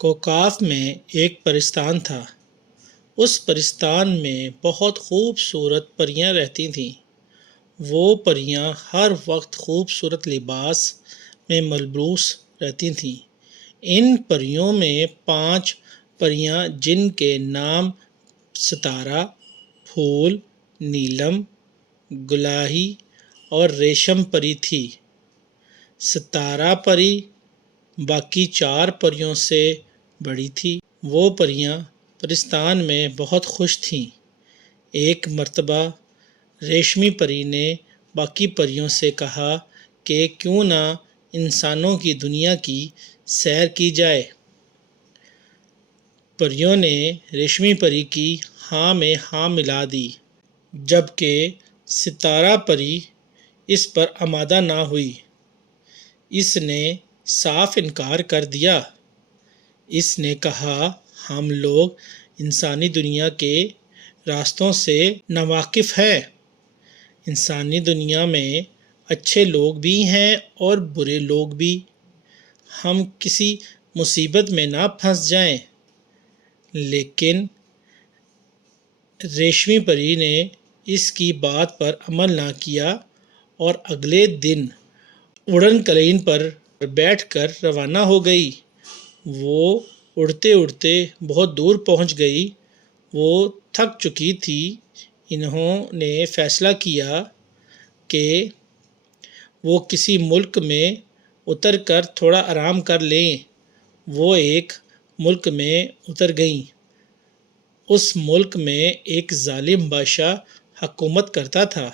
کوکاف میں ایک پرستان تھا۔ اس پرستان میں بہت خوبصورت پریاں رہتی تھیں۔ وہ پریاں ہر وقت خوبصورت لباس میں ملبوس رہتی تھیں۔ ان پریوں میں 5 پریاں جن کے نام ستارہ، پھول، نیلم، گلہی اور ریشم پری تھی۔ ستارہ پری باقی 4 پریوں سے بڑی تھی۔ وہ پریاں پرستان میں بہت خوش تھیں۔ ایک مرتبہ ریشمی پری نے باقی پریوں سے کہا کہ کیوں نہ انسانوں کی دنیا کی سیر کی جائے۔ پریوں نے ریشمی پری کی ہاں میں ہاں ملا دی، جبکہ ستارہ پری اس پر آمادہ نہ ہوئی۔ اس نے صاف انکار کر دیا۔ اس نے کہا ہم لوگ انسانی دنیا کے راستوں سے ناواقف ہیں۔ انسانی دنیا میں اچھے لوگ بھی ہیں اور برے لوگ بھی۔ ہم کسی مصیبت میں نہ پھنس جائیں۔ لیکن ریشمی پری نے اس کی بات پر عمل نہ کیا اور اگلے دن اڑن قالین پر بیٹھ کر روانہ ہو گئی۔ وہ اڑتے اڑتے بہت دور پہنچ گئی۔ وہ تھک چکی تھی۔ انہوں نے فیصلہ کیا کہ وہ کسی ملک میں اتر کر تھوڑا آرام کر لیں۔ وہ ایک ملک میں اتر گئیں۔ اس ملک میں ایک ظالم بادشاہ حکومت کرتا تھا۔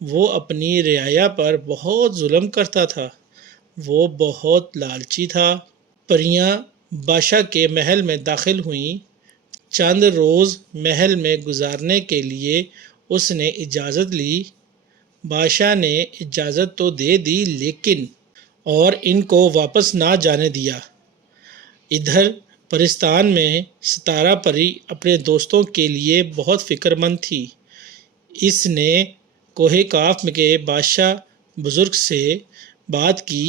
وہ اپنی رعایا پر بہت ظلم کرتا تھا۔ وہ بہت لالچی تھا۔ پریاں بادشاہ کے محل میں داخل ہوئیں۔ چند روز محل میں گزارنے کے لیے اس نے اجازت لی۔ بادشاہ نے اجازت تو دے دی لیکن اور ان کو واپس نہ جانے دیا۔ ادھر پرستان میں ستارہ پری اپنے دوستوں کے لیے بہت فکر مند تھی۔ اس نے کوہ کاف کے بادشاہ بزرگ سے بات کی۔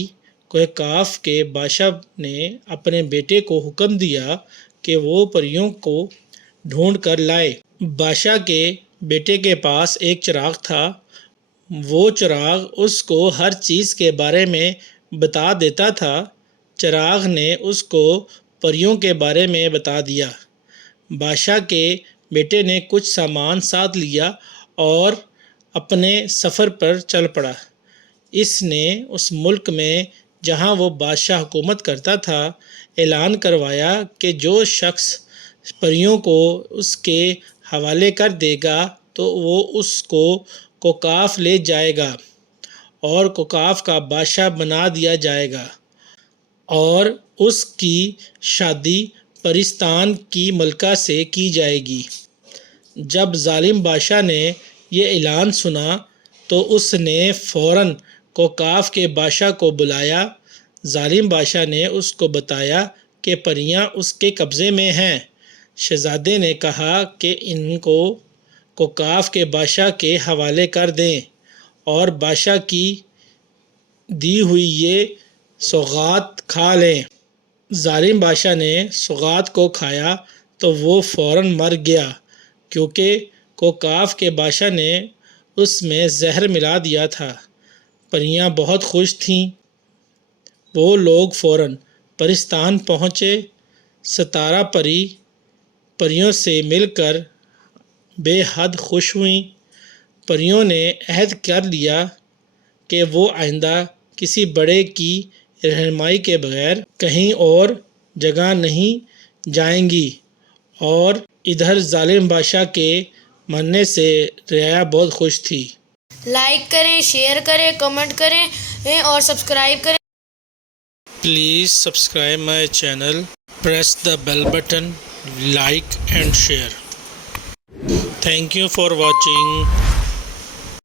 کوہ کاف کے بادشاہ نے اپنے بیٹے کو حکم دیا کہ وہ پریوں کو ڈھونڈ کر لائے۔ بادشاہ کے بیٹے کے پاس ایک چراغ تھا۔ وہ چراغ اس کو ہر چیز کے بارے میں بتا دیتا تھا۔ چراغ نے اس کو پریوں کے بارے میں بتا دیا۔ بادشاہ کے بیٹے نے کچھ سامان ساتھ لیا اور اپنے سفر پر چل پڑا۔ اس نے اس ملک میں جہاں وہ بادشاہ حکومت کرتا تھا اعلان کروایا کہ جو شخص پریوں کو اس کے حوالے کر دے گا تو وہ اس کو کوکاف لے جائے گا اور کوکاف کا بادشاہ بنا دیا جائے گا اور اس کی شادی پرستان کی ملکہ سے کی جائے گی۔ جب ظالم بادشاہ نے یہ اعلان سنا تو اس نے فوراً کوکاف کے بادشاہ کو بلایا۔ ظالم بادشاہ نے اس کو بتایا کہ پریاں اس کے قبضے میں ہیں۔ شہزادے نے کہا کہ ان کو کوکاف کے بادشاہ کے حوالے کر دیں اور بادشاہ کی دی ہوئی یہ سوغات کھا لیں۔ ظالم بادشاہ نے سوغات کو کھایا تو وہ فوراً مر گیا کیونکہ کوکاف کے بادشاہ نے اس میں زہر ملا دیا تھا۔ پریاں بہت خوش تھیں۔ وہ لوگ فوراً پرستان پہنچے۔ ستارہ پری پریوں سے مل کر بے حد خوش ہوئیں۔ پریوں نے عہد کر لیا کہ وہ آئندہ کسی بڑے کی رہنمائی کے بغیر کہیں اور جگہ نہیں جائیں گی۔ اور ادھر ظالم بادشاہ کے مرنے سے رعایا بہت خوش تھی۔ لائک کریں، شیئر کریں، کمنٹ کریں اور سبسکرائب کریں۔ Please subscribe my channel, press the bell button, like and share. Thank you for watching.